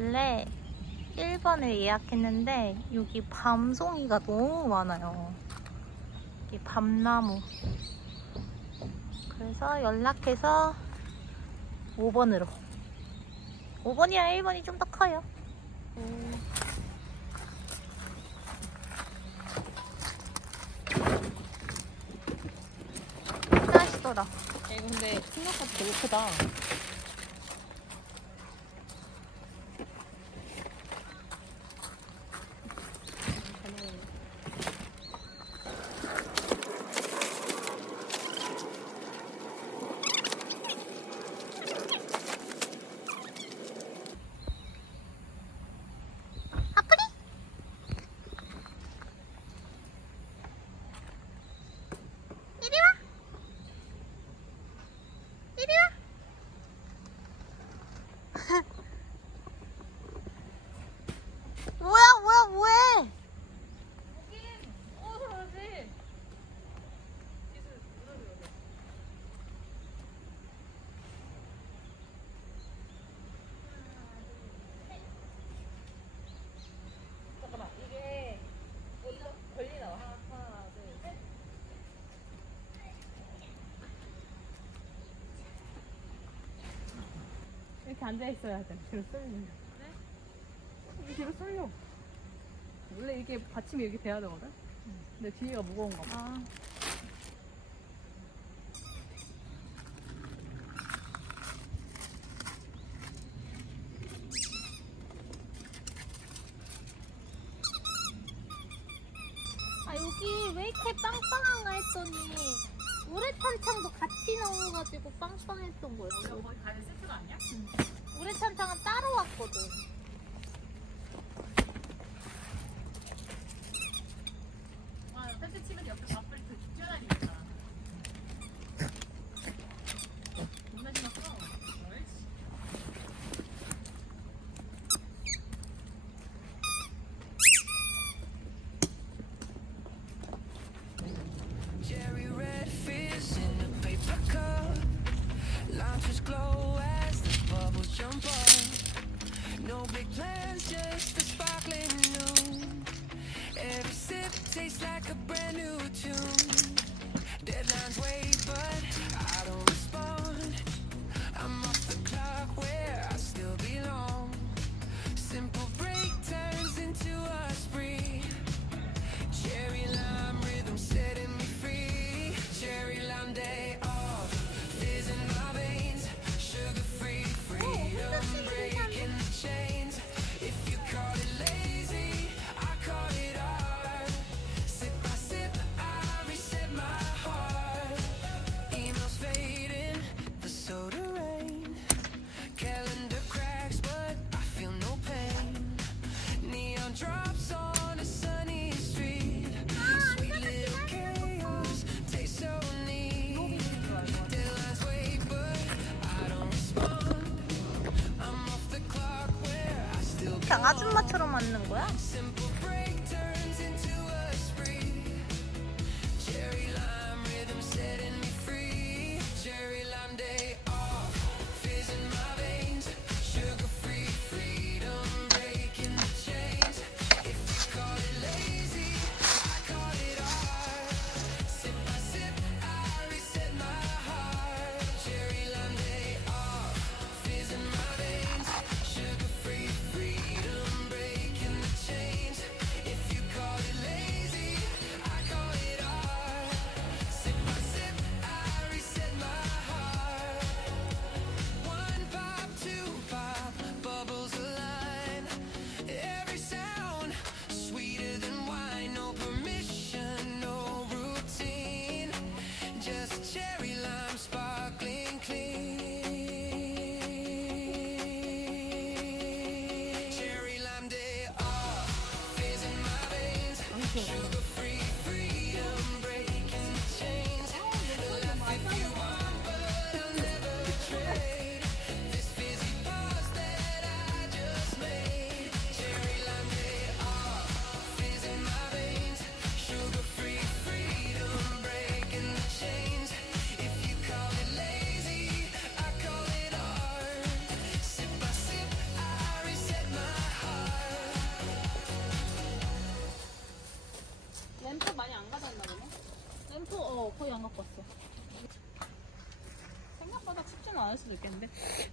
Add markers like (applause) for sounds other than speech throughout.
원래 1번을 예약했는데 여기 밤송이가 너무 많아요. 여기 밤나무. 그래서 연락해서 5번으로. 5번이랑 1번이 좀 더 커요. 이거 근데 생각보다 되게 크다. 아프리? 이리 와. 이리 와. 뭐야 뭐야 뭐해? 어, 잘하지. 잠깐만, 이게 먼저 걸리나 봐. 하나, 하나, 둘, 셋. 이렇게 앉아 있어야 돼. 뒤로 쏠려. 네? 뒤로 쏠려. 원래 이게 받침이 이렇게 돼야 되거든. 근데 뒤에가 무거운가 봐. 아. 아 여기 왜 이렇게 빵빵한가 했더니 우레탄창도 같이 넣어가지고 빵빵했던 거예요. 거기 가는 세트가 아니야? 우레탄창은 따로 왔거든. Just a sparkling noon. Every sip tastes like a 맞는 거야?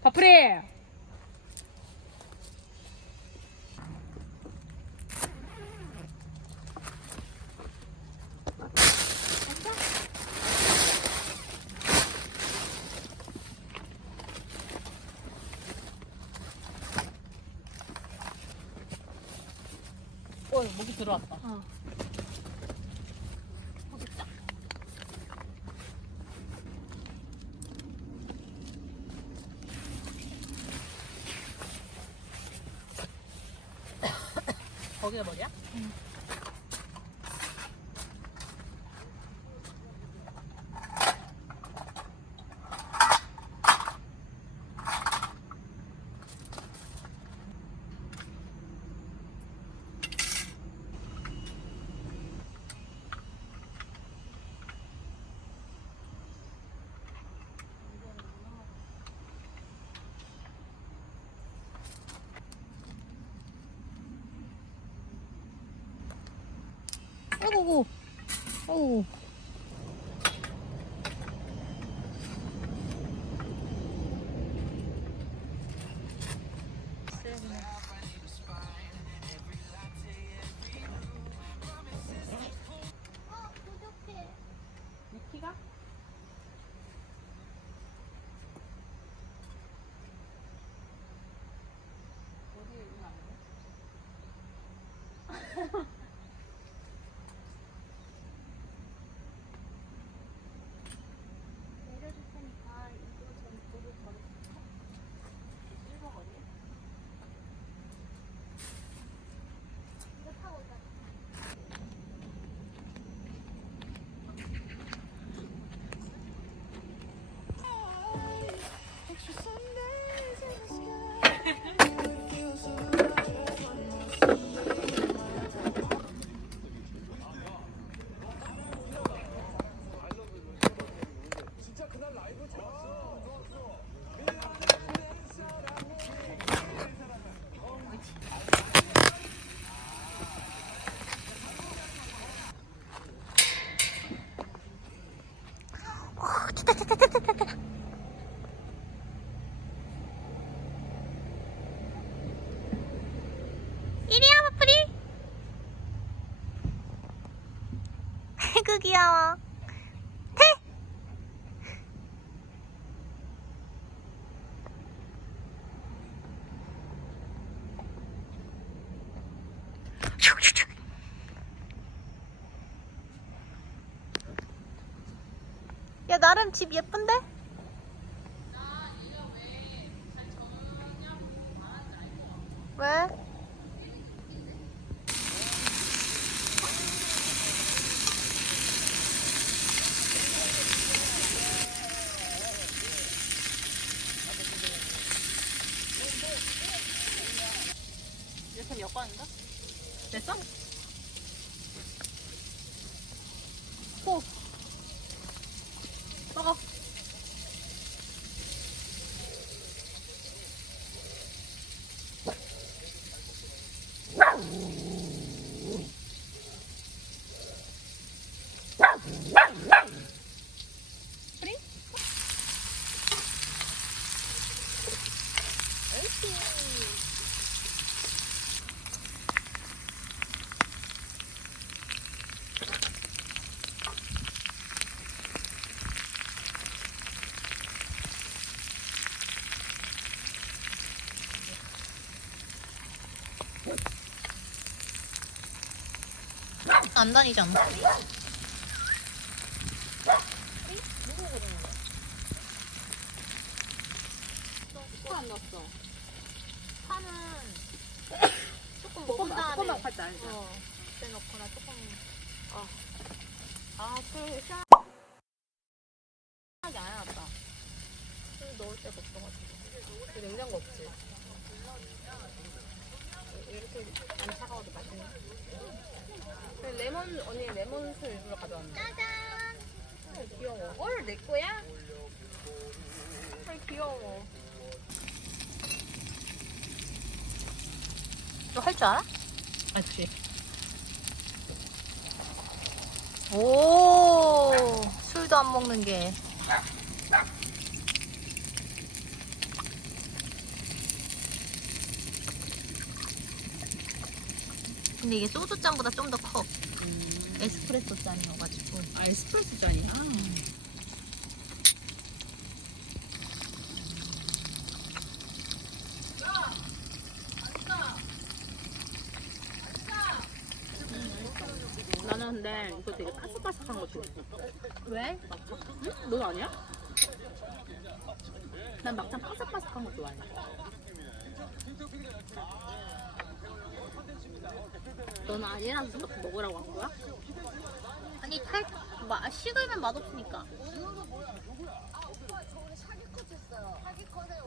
바프리! 어, 목이 들어왔다. 어. 아이고, 아이고. 어, 귀여워. 태! 야, 나름 집 예쁜데? 왜? 이렇게 여권인가? 됐어? 호. 먹어. 프리? 안 다니잖아. 코안 넣었어. 파는 조금 먹은 조금, 아, 다음에 조금만 팔지 알지? 어, 그때 넣거나 조금 아, 술 시원하게 안 해놨다. 술 넣을 데가 없어가지고. 냉장고 없지? 이렇게 안 차가워도 맛있네. 레몬, 언니 레몬 술 일부러 가져왔네. 짜잔! 어, 귀여워. 헐, 내 거야? 헐, 귀여워. 너 할 줄 알아? 알지. 오, 술안 먹는 게. 근데 이게 소주 잔보다 좀 더 커. 에스프레소 잔이어가지고. 아 에스프레소 잔이야. 나는 근데 이거 되게 왜? 응? 너 아니야? 난 막창 바삭바삭한 거 좋아해. 너는 아니라서 저렇게 먹으라고 한 거야? 아니 탈 마, 식으면 맛없으니까. 얘그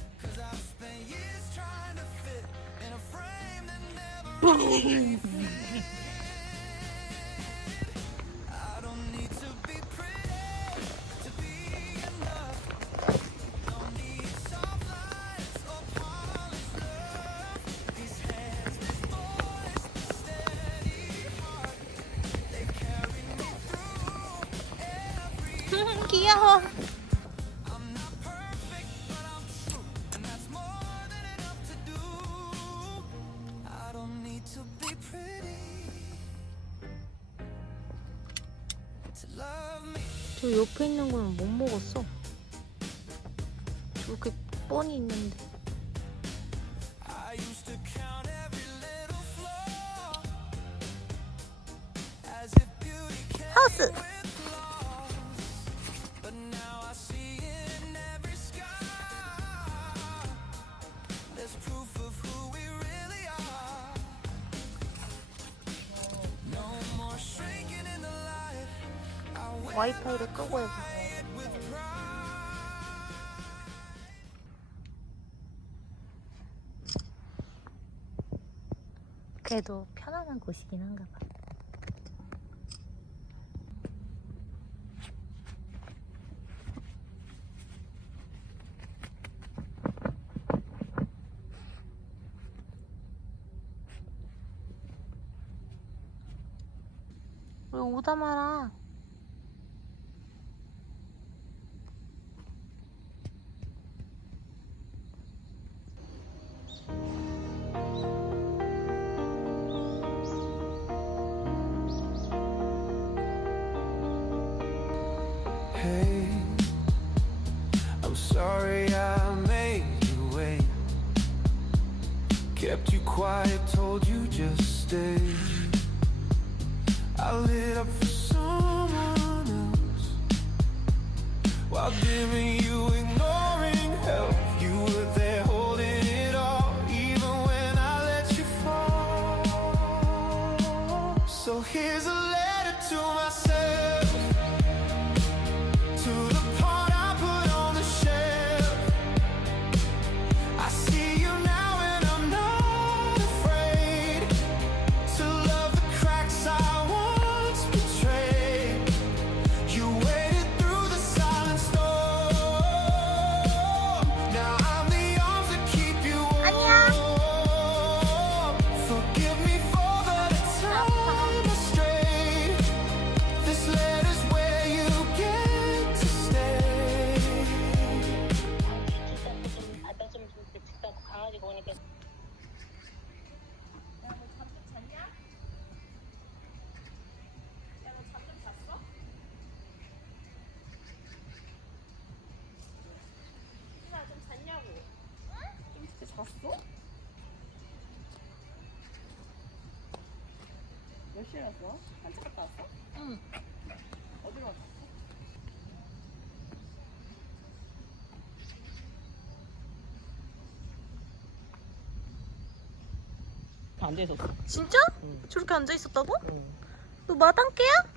Boom! 저 옆에 있는 거는 못 먹었어. 저렇게 뻔히 있는데. 하우스. 와이파이를 끄고 pride. 그래도 편안한 곳이긴 한가 봐. 우리 오다 마라. forgiving 갔어? 한참 갔다 왔어? 응. 어디로 갔어? 앉아 있었어. 진짜? 응. 저렇게 앉아 있었다고? 응. 너 마당개야?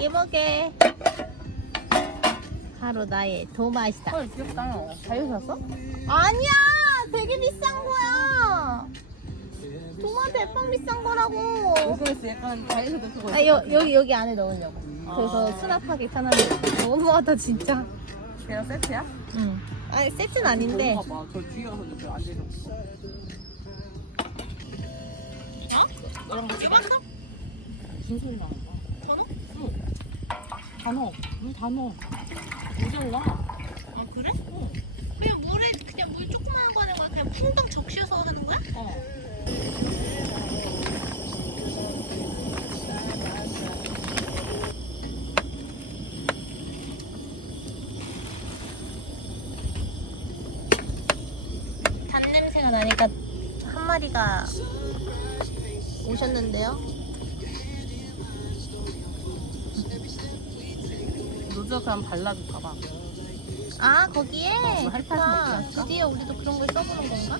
이게 뭐게? 바로 나의 도마이스다. 헐 귀엽다. 자유 샀어? 아니야, 되게 비싼 거야. 도마 대빵 비싼 거라고. 그래서 약간 자유도 그거. 아, 여, 여기 여기 안에 넣으려고. 아. 그래서 수납하기 편하게. 너무하다 진짜. 걔가 세트야? 응. 아니 세트는 아닌데. 봐봐. 저 뒤에 가서 이렇게 앉아 있었어. 어? 너랑 같이 가. 무슨 소리 나는 거야? 응. 단어. 응, 단어. 이제 올라. 아 그래? 어. 그냥 물에 그냥 물 조그마한 거 하는 거야? 그냥 풍덩 적셔서 하는 거야? 어. 단 냄새가 나니까 한 마리가 오셨는데요. 노즈워크 한번 발라줄까 봐. 아 거기에 어, 뭐 아, 먹지 않을까? 드디어 우리도 그런 걸 써보는 건가?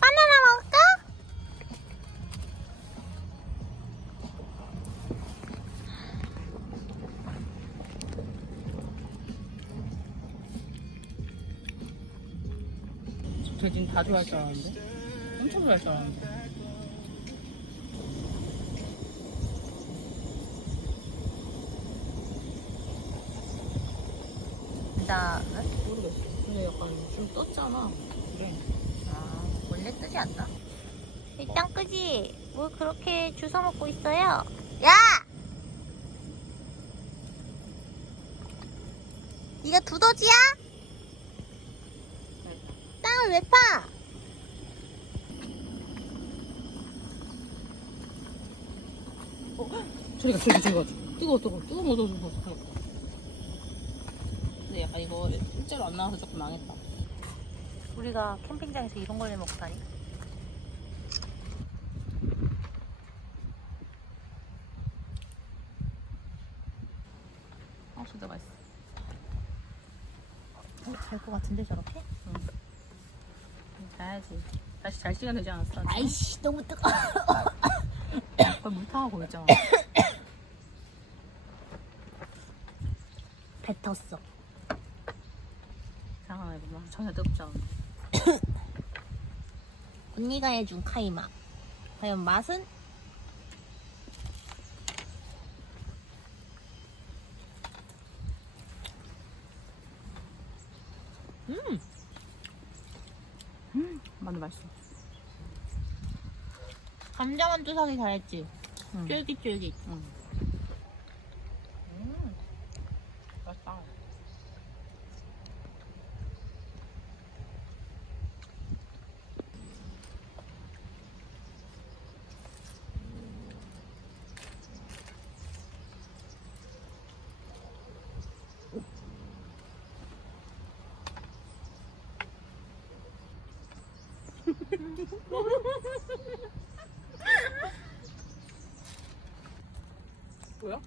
바나나 먹을까? 돼지는 다 좋아할 줄 알았는데. 엄청 좋아할 줄 알았는데. 나 모르겠어. 좀 떴잖아. 그래. 아, 원래 뜨지 않나? 일단 끄지. 뭘 그렇게 주워 먹고 있어요? 야! 네가 두더지야? 땅을 왜 파? 저리가 저리 저리 가. 뜨거워 뜨거워 뜨거워 뜨거워 뜨거워. 근데 약간 이거 실제로 안 나와서 조금 망했다. 우리가 캠핑장에서 이런 걸 해 먹다니. 아 진짜 맛있어. 잘것 같은데 저렇게? 자야지. 다시 잘 시간 되지 않았어? 아직? 아이씨 너무 뜨거. (coughs) 거의 물 타고 있잖아. 뱉었어. 이상하네 전혀 뜨겁지 않아. (coughs) 언니가 해준 카이마. 과연 맛은? 마늘 맛있어. 감자만두 사기 잘했지. 응. 쫄깃쫄깃. 응. 맛있다. 뭐야?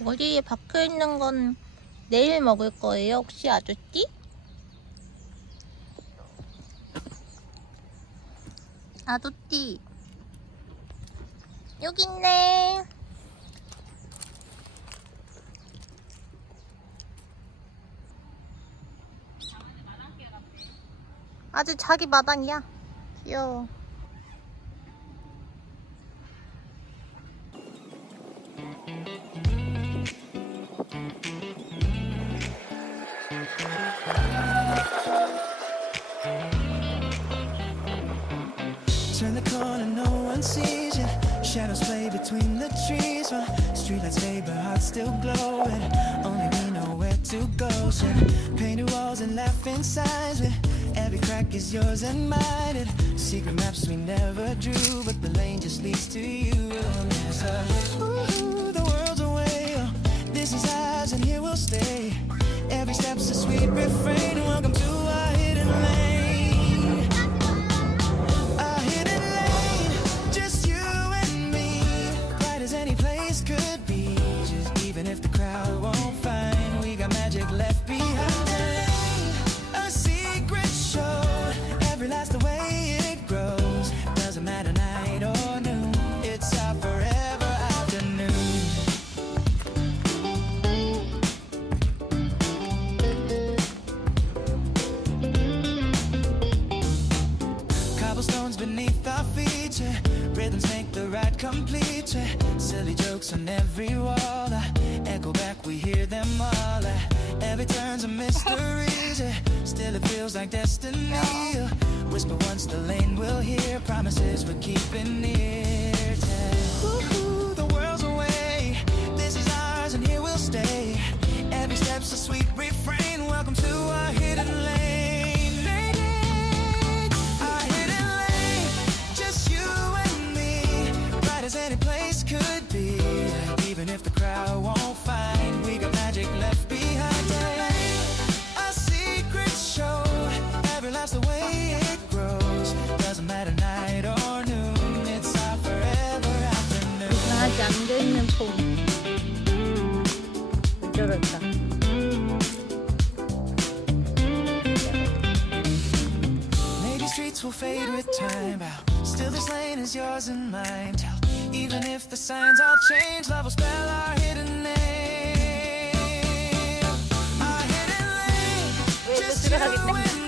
머리에 박혀 있는 건 내일 먹을 거예요, 혹시 아저씨? 아저씨. 여기 있네. 아주 자기 마당이야. 귀여워. Still glowing. Only we know where to go. So painted walls and laughing signs. Every crack is yours and mine. And secret maps we never drew, but the lane just leads to you. And ooh, the world's away. Oh, this is ours, and here we'll stay. Every step's a sweet refrain. Feels like destiny. Whisper once the lane will hear, promises we're keeping near. Ooh, the world's away, this is ours and here we'll stay. Every step's a sweet Will fade with time, but still this lane is yours and mine. Tell, even if the signs all change, love will spell our hidden name. Our hidden lane, just you and